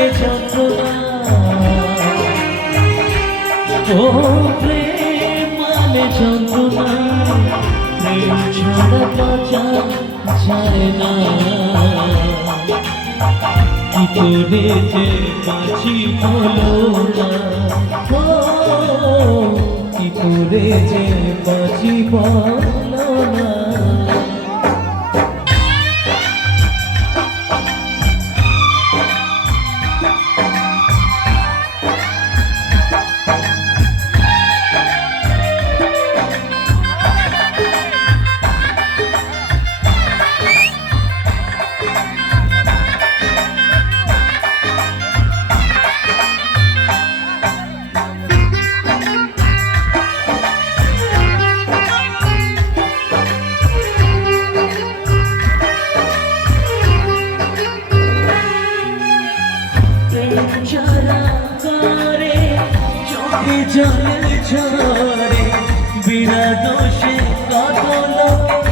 মানে যন্ত্রণা, ও প্রেম মানে যন্ত্রণা, প্রেম ছাড়া বাঁচা যায় না। কি করে যে বাঁচি হলো না, কি করে যে বাঁচি বলো না। যারা করে চোখে জল ঝরে, বিনা দোষে কত লোক